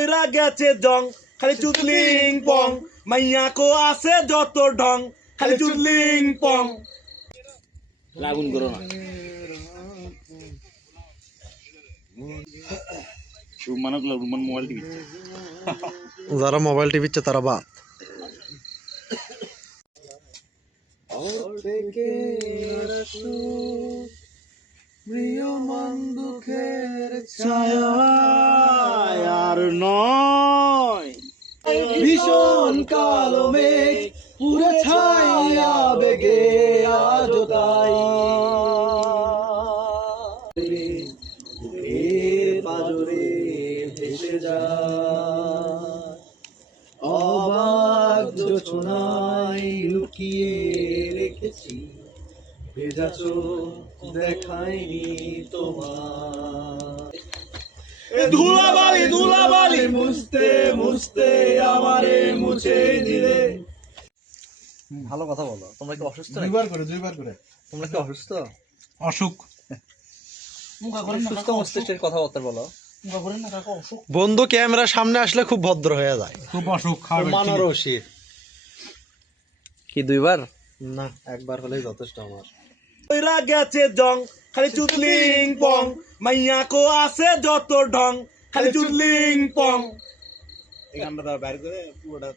কইরা গেছে জং খালি চুদলিং পং মাইয়া কো আছে যত ঢং খালি চুদলিং পং লাগুন করো না যারা মোবাইল টিভিচ্ছে তারা বাদ দুঃখের ছায়া আর নয় ভীষণ কালো মেঘ পুরে ছায়া বেগে আজ তাই পাজরে ভেসে যায় অবাক জোছনায় লুকিয়ে রেখেছি ভেজা চোখ দেখায়নি তোমার ধুলাবালি ধুলাবালি মুছতে মুছতে আমারে মুছে দিলে। ভালো কথা বলো। তোমরা কি অসুস্থ? দুইবার করে তোমরা কি অসুস্থ? অসুখ সুস্থ মস্তিষ্কের কথাবার্তা বলো। বন্ধু ক্যামেরার সামনে আসলে খুব ভদ্র হয়ে যায়। খুব অসুখ মানরসির কি দুইবার না একবার হলেই যথেষ্ট আমার। কইরা গেছে জং খালি চুদলিং পং মাইয়া কো আছে যত ঢং খালি চুদলিং পং এই গানটা বাইর করে পুরোটা